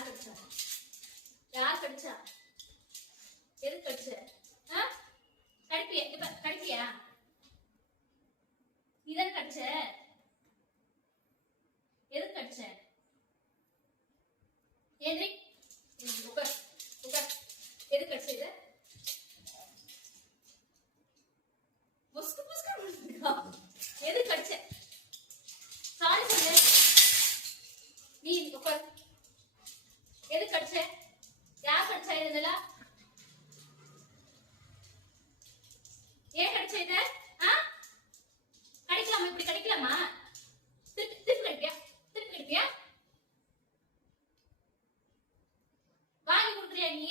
யார் கடிச்சா? யார் கடிச்சா? எது கடிச்ச? கடிப்பியா? இப்ப கடிப்பியா? இதன் கடிச்ச? எது கடிச்ச? ஏந்திரி உட்கார் உட்கார். எது கடிச்ச? இது முஸ்கு முஸ்கு. எது கடிச்ச? சாரி சொல்லு. நீ உட்கார். எது கடிச்ச? யார் கடிச்சா? இதுல ஏன் கடிச்ச? இத கடிக்கலாமா? இப்படி கடிக்கலாமா? திருப்பி கடிப்பியா? திருப்பி கடிப்பியா? வாங்கி கொடுக்குறியா நீ?